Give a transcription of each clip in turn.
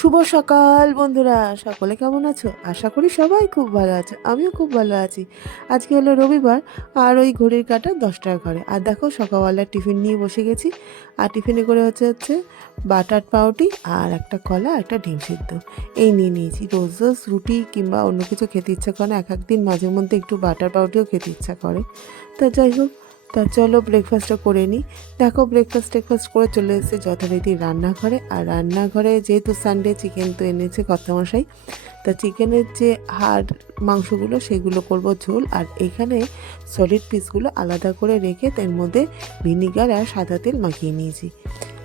শুভ সকাল বন্ধুরা, সকলে কেমন আছো? আশা করি সবাই খুব ভালো আছে, আমিও খুব ভালো আছি। আজকে হলো রবিবার, আর ওই ঘড়ির কাঁটা 10টার ঘরে। আর দেখো সকালবেলা টিফিন নিয়ে বসে গেছি। আর টিফিনে করে হচ্ছে বাটার পাউরুটি আর একটা কলা, একটা ডিম সিদ্ধ এই নিয়ে নিয়েছি। রোজ রোজ রুটি কিংবা অন্য কিছু খেতে ইচ্ছা করে না, এক একদিন মাঝে মধ্যে একটু বাটার পাউরুটিও খেতে ইচ্ছা করে। তা যাই হোক, তা চলো ব্রেকফাস্টটা করে নিই। দেখো ব্রেকফাস্ট করে চলে এসেছে যথারীতি রান্নাঘরে। আর রান্নাঘরে যেহেতু সানডে, চিকেন তো এনেছে কর্তামশাই। তা চিকেনের যে হাড় মাংসগুলো সেগুলো করব ঝোল, আর এখানে সলিড পিসগুলো আলাদা করে রেখে তার মধ্যে ভিনিগার আর সাদা তেল মাখিয়ে নিয়েছি।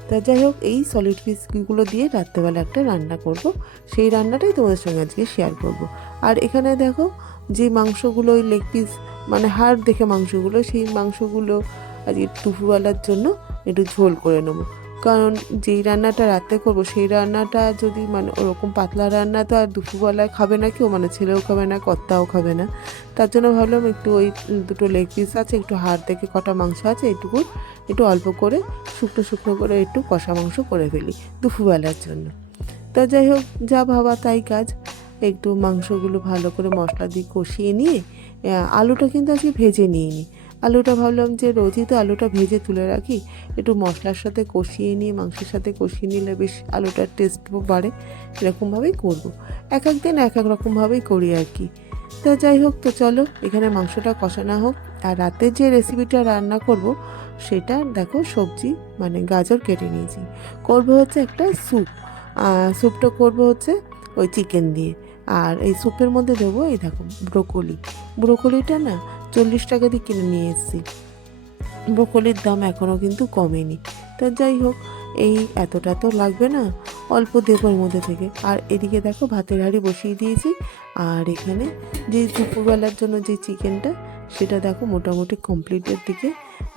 তা যাই হোক, এই সলিড পিসগুলো দিয়ে রাত্রেবেলা একটা রান্না করব, সেই রান্নাটাই তোমাদের সঙ্গে আজকে শেয়ার করব। আর এখানে দেখো যে মাংসগুলো, ওই লেগ পিস মানে হাড় দেখে মাংসগুলো, সেই মাংসগুলো আজকে দুপুরবেলার জন্য একটু ঝোল করে নেবো। কারণ যেই রান্নাটা রাতে করব সেই রান্নাটা যদি মানে ওরকম পাতলা রান্না তো আর দুপুরবেলায় খাবে না কেউ, মানে ছেলেও খাবে না, কর্তাও খাবে না। তার জন্য ভাবলাম একটু ওই দুটো লেগ পিস আছে, একটু হাড় দেখে কটা মাংস আছে, এইটুকু একটু অল্প করে শুকনো শুকনো করে একটু কষা মাংস করে ফেলি দুপুরবেলার জন্য। তা যাই হোক, যা ভাবা তাই কাজ। একটু মাংসগুলো ভালো করে মশলা দিয়ে কষিয়ে নিয়ে আলুটা কিন্তু আজকে ভেজে নিইনি। আলুটা ভাবলাম যে রোজই তো আলুটা ভেজে তুলে রাখি, একটু মশলার সাথে কষিয়ে নিয়ে মাংসের সাথে কষিয়ে নিলে বেশ আলুটার টেস্ট বাড়ে। এরকমভাবেই করব। এক এক দিন এক এক রকমভাবেই করি আর কি। তা যাই হোক, তো চলো এখানে মাংসটা কষানো হোক। আর রাতে যে রেসিপিটা রান্না করব সেটা দেখো, সবজি মানে গাজর কেটে নিয়েছি। করব হচ্ছে একটা স্যুপ। স্যুপটা করব হচ্ছে ওই চিকেন দিয়ে। আর এই স্যুপের মধ্যে দেবো এই দেখো ব্রোকলিটা না 40 টাকা দিয়ে কিনে নিয়ে এসেছি। ব্রোকলির দাম এখনও কিন্তু কমেনি। তা যাই হোক, এই এতটা তো লাগবে না, অল্প দেবো এর মধ্যে থেকে। আর এদিকে দেখো ভাতের হাঁড়ি বসিয়ে দিয়েছি। আর এখানে যে দুপুরবেলার জন্য যে চিকেনটা, সেটা দেখো মোটামুটি কমপ্লিটের দিকে।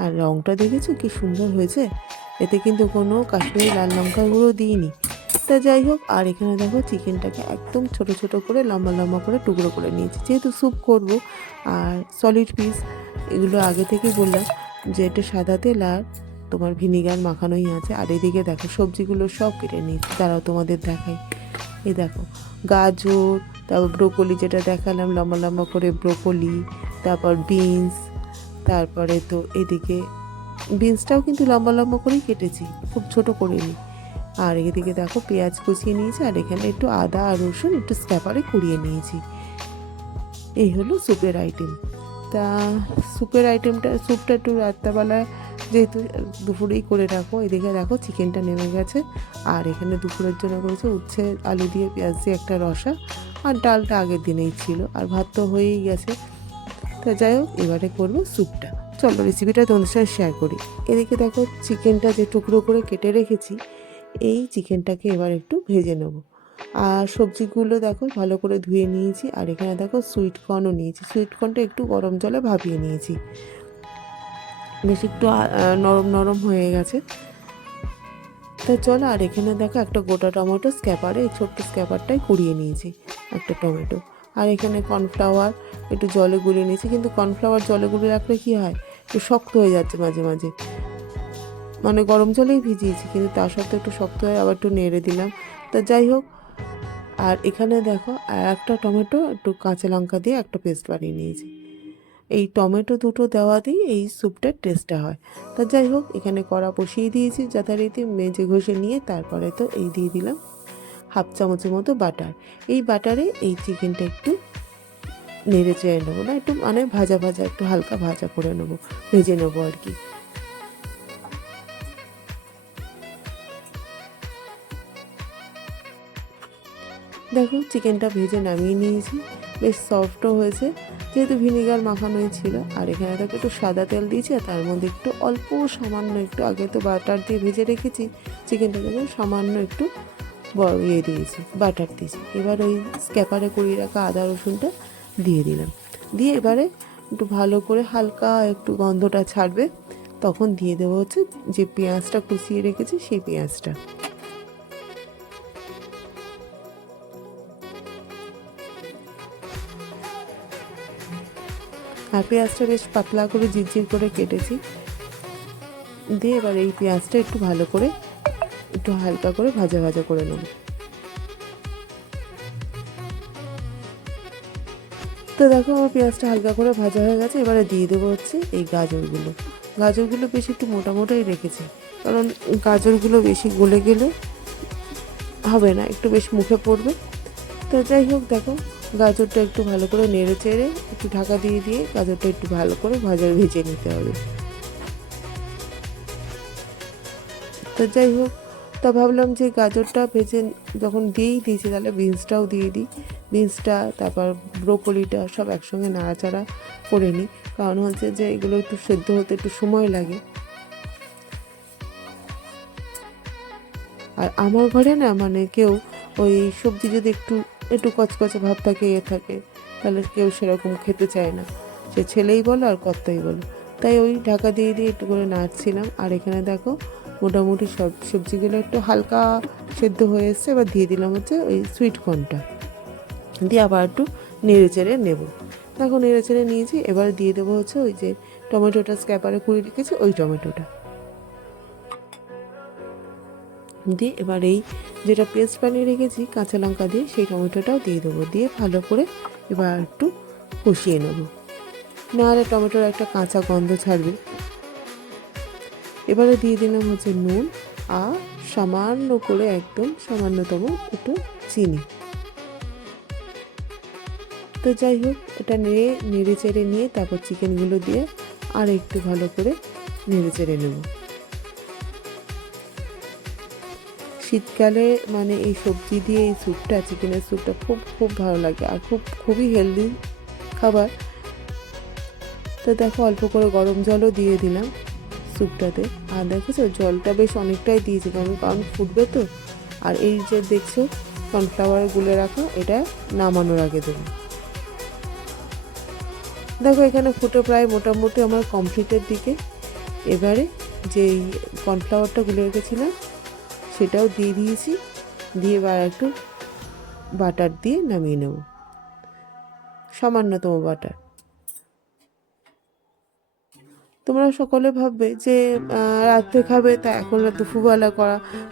আর রঙটা দেখেছো কি সুন্দর হয়েছে, এতে কিন্তু কোনো কাশ্মীরি লাল লঙ্কার গুঁড়ো দিইনি। তা যাই হোক, আর এখানে দেখো চিকেনটাকে একদম ছোট ছোট করে লম্বা লম্বা করে টুকরো করে নিয়েছি, যেহেতু স্যুপ করব। আর সলিড পিস এগুলো আগে থেকেই বললাম যে এটা সাদা তেল আর তোমার ভিনিগার মাখানোই আছে। আর এদিকে দেখো সবজিগুলো সব কেটে নিয়েছি, তারাও তোমাদের দেখাই। এই দেখো গাজর, তারপর ব্রোকলি যেটা দেখালাম লম্বা লম্বা করে ব্রোকলি, তারপর বিনস, তারপরে তো এদিকে বিনসটাও কিন্তু লম্বা লম্বা করেই কেটেছি, খুব ছোট করিনি। আর এদিকে দেখো পেঁয়াজ কুচিয়ে নিয়েছি, আর এখানে একটু আদা আর রসুন একটু স্ক্যাপারে কুড়িয়ে নিয়েছি। এই হলো স্যুপের আইটেম। তা স্যুপটা একটু রাত্রেবেলা যেহেতু দুপুরেই করে রাখো। এদিকে দেখো চিকেনটা নেমে গেছে। আর এখানে দুপুরের জন্য করেছে উচ্ছে আলু দিয়ে পেঁয়াজ দিয়ে একটা রসা। আর ডালটা আগের দিনেই ছিল, আর ভাত তো হয়েই গেছে। তা যাই হোক, এবারে করবো স্যুপটা। চলো রেসিপিটা তোমাদের সাথে শেয়ার করি। এদিকে দেখো চিকেনটা যে টুকরো করে কেটে রেখেছি, এই চিকেনটাকে এবার একটু ভেজে নেব। আর সবজিগুলো দেখো ভালো করে ধুয়ে নিয়েছি। আর এখানে দেখো সুইট কর্নও নিয়েছি, সুইট কর্নটা একটু গরম জলে ভাপিয়ে নিয়েছি, বেশ একটু নরম নরম হয়ে গেছে। তা চলো, আর এখানে দেখো একটা গোটা টমেটো স্ক্যাপারে, এই ছোট্ট স্ক্যাপারটাই কুড়িয়ে নিয়েছি একটা টমেটো। আর এখানে কর্নফ্লাওয়ার একটু জলে গুলিয়ে নিয়েছি, কিন্তু কর্নফ্লাওয়ার জলে গুলিয়ে রাখলে কী হয়, একটু শক্ত হয়ে যাচ্ছে মাঝে মাঝে। মানে গরম জলেই ভিজিয়েছি, কিন্তু তার সত্ত্বেও একটু শক্ত হয়ে আবার একটু নেড়ে দিলাম। তা যাই হোক, আর এখানে দেখো আর একটা টমেটো একটু কাঁচা লঙ্কা দিয়ে একটা পেস্ট বানিয়ে নিয়েছি। এই টমেটো দুটো দেওয়া দিয়ে এই স্যুপটার টেস্টটা হয়। তা যাই হোক, এখানে কড়া বসিয়ে দিয়েছি যথারীতি, মেজে ঘষে নিয়ে তারপরে তো এই দিয়ে দিলাম হাফ চামচের মতো বাটার। এই বাটারে এই চিকেনটা একটু নেড়ে চেড়ে নেবো, না একটু মানে ভাজা ভাজা, একটু হালকা ভাজা করে নেবো, ভেজে নেবো আর কি। দেখো চিকেনটা ভেজে নামিয়ে নিয়েছি, বেশ সফটও হয়েছে, যেহেতু ভিনিগার মাখানোই ছিল। আর এখানে দেখো একটু সাদা তেল দিয়েছি, আর তার মধ্যে একটু অল্প সামান্য একটু, আগে তো বাটার দিয়ে ভেজে রেখেছি চিকেনটাকে, সামান্য একটু দিয়েছি, বাটার দিয়েছি। এবার ওই স্ক্যাপারে কুড়িয়ে রাখা আদা রসুনটা দিয়ে দিলাম। দিয়ে এবারে একটু ভালো করে হালকা একটু গন্ধটা ছাড়বে, তখন দিয়ে দেবো হচ্ছে যে পেঁয়াজটা কুচিয়ে রেখেছি সেই পেঁয়াজটা। আর পেঁয়াজটা বেশ পাতলা করে ঝিরঝির করে কেটেছি। দিয়ে এবার এই পেঁয়াজটা একটু ভালো করে একটু হালকা করে ভাজা ভাজা করে নেব। তো দেখো আমার পেঁয়াজটা হালকা করে ভাজা হয়ে গেছে, এবারে দিয়ে দেবো হচ্ছে এই গাজরগুলো। গাজরগুলো বেশি একটু মোটামোটাই রেখেছি, কারণ গাজরগুলো বেশি গলে গেলে হবে না, একটু বেশ মুখে পড়বে। তো যাই হোক, দেখো গাজরটা একটু ভালো করে নেড়ে চেড়ে একটু ঢাকা দিয়ে দিয়ে গাজরটা একটু ভালো করে ভেজে নিতে হবে। তো যাই হোক, তা ভাবলাম যে গাজরটা ভেজে যখন দিয়েছি তাহলে বিনসটাও দিয়ে দিই। বিনসটা, তারপর ব্রোকলিটা সব একসঙ্গে নাড়াচাড়া করে নিই, কারণ হচ্ছে যে এগুলো একটু সেদ্ধ হতে একটু সময় লাগে। আর আমার ঘরে না মানে কেউ ওই সবজি যদি একটু একটু কচকচে ভাব থাকে থাকে, তাহলে কেউ সেরকম খেতে চায় না, সে ছেলেই বলো আর কর্তাই বলো। তাই ওই ঢাকা দিয়ে দিয়ে একটু করে নাড়ছিলাম। আর এখানে দেখো মোটামুটি সব সবজিগুলো একটু হালকা সেদ্ধ হয়ে এসছে, এবার দিয়ে দিলাম হচ্ছে ওই সুইট কর্নটা, দিয়ে আবার একটু নেড়ে চেড়ে নেবো। দেখো নেড়ে চেড়ে নিয়েছি, এবার দিয়ে দেবো হচ্ছে ওই যে টমেটোটা স্ক্যাপারে কুড়িয়ে রেখেছি ওই টমেটোটা দিয়ে, এবার এই যেটা পেস্ট বানিয়ে রেখেছি কাঁচা লঙ্কা দিয়ে সেই টমেটোটাও দিয়ে দেবো, দিয়ে ভালো করে এবার একটু কষিয়ে নেব, নাহলে টমেটোর একটা কাঁচা গন্ধ ছাড়বে। এবারে দিয়ে দিলাম হচ্ছে নুন আর সামান্য করে একদম সামান্যতম একটু চিনি। তো যাই হোক, এটা নেড়ে চেড়ে নিয়ে তারপর চিকেনগুলো দিয়ে আর একটু ভালো করে নেড়ে চেড়ে নেব। শীতকালে মানে এই সবজি দিয়ে এই স্যুপটা, চিকেনের স্যুপটা খুব খুব ভালো লাগে আর খুবই হেলদি খাবার। তো দেখো অল্প করে গরম জলও দিয়ে দিলাম স্যুপটাতে, আর দেখেছো জলটা বেশ অনেকটাই দিয়েছি, কারণ ফুটবে তো। আর এই যে দেখছো কর্নফ্লাওয়ার গুলে রাখা, এটা নামানোর আগে দেবো। দেখো এখানে ফুটে প্রায় মোটামুটি আমার কমপ্লিটের দিকে। এবারে যেই কর্নফ্লাওয়ারটা গুলে রেখেছিলাম সেটাও দিয়ে দিয়েছি, দিয়ে এবার একটু বাটার দিয়ে নামিয়ে নেব, সামান্যতম বাটার। তোমরা সকলে ভাববে যে রাত্রে খাবে, তা এখন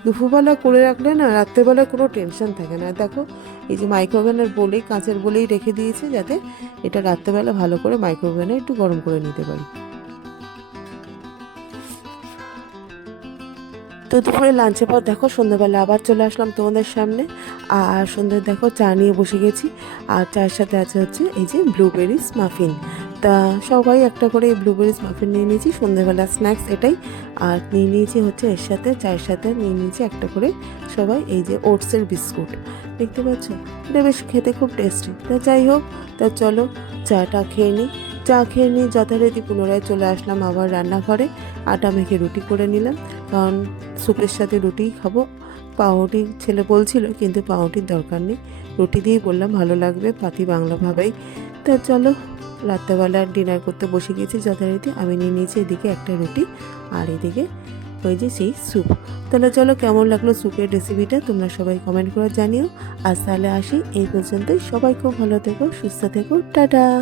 দুপুরবেলা করে রাখলে না রাত্রেবেলা কোনো টেনশন থাকে না। দেখো এই যে মাইক্রোওভেনের বলেই, কাঁচের বলেই রেখে দিয়েছি, যাতে এটা রাত্রেবেলা ভালো করে মাইক্রোওভেনে একটু গরম করে নিতে পারি। তো দুপুরে লাঞ্চের পর দেখো সন্ধ্যাবেলা আবার চলে আসলাম তোমাদের সামনে, আর সন্ধ্যায় দেখো চা নিয়ে বসে গেছি। আর চায়ের সাথে আছে হচ্ছে এই যে ব্লুবেরিজ মাফিন। তা সবাই একটা করে এই ব্লুবেরিজ মাফিন নিয়ে নিয়েছি, সন্ধ্যাবেলা স্ন্যাক্স এটাই। আর নিয়ে নিয়েছি হচ্ছে এর সাথে, চায়ের সাথে নিয়ে নিয়েছি একটা করে সবাই এই যে ওটসের বিস্কুট, দেখতে পাচ্ছ, এটা বেশ খেতে খুব টেস্টি। তা যাই হোক, তা চলো চাটা খেয়ে নিই। চা খেয়ে নিয়ে যথারীতি পুনরায় চলে আসলাম আবার রান্নাঘরে, আটা মেখে রুটি করে নিলাম, কারণ স্যুপের সাথে রুটিই খাবো। পাউরুটি ছেলে বলছিল, কিন্তু পাউরুটির দরকার নেই, রুটি দিয়েই বললাম ভালো লাগবে, পাতি বাংলাভাবেই। তা চলো রাত্রেবেলা ডিনার করতে বসে গেছি যথারীতি। আমি নিয়ে নিয়েছি এদিকে একটা রুটি আর এদিকে ওই যে সেই স্যুপ। তাহলে চলো, কেমন লাগলো স্যুপের রেসিপিটা তোমরা সবাই কমেন্ট করে জানিও। আজ তাহলে আসি এই পর্যন্তই, সবাই খুব ভালো থেকো, সুস্থ থেকো, টাটা।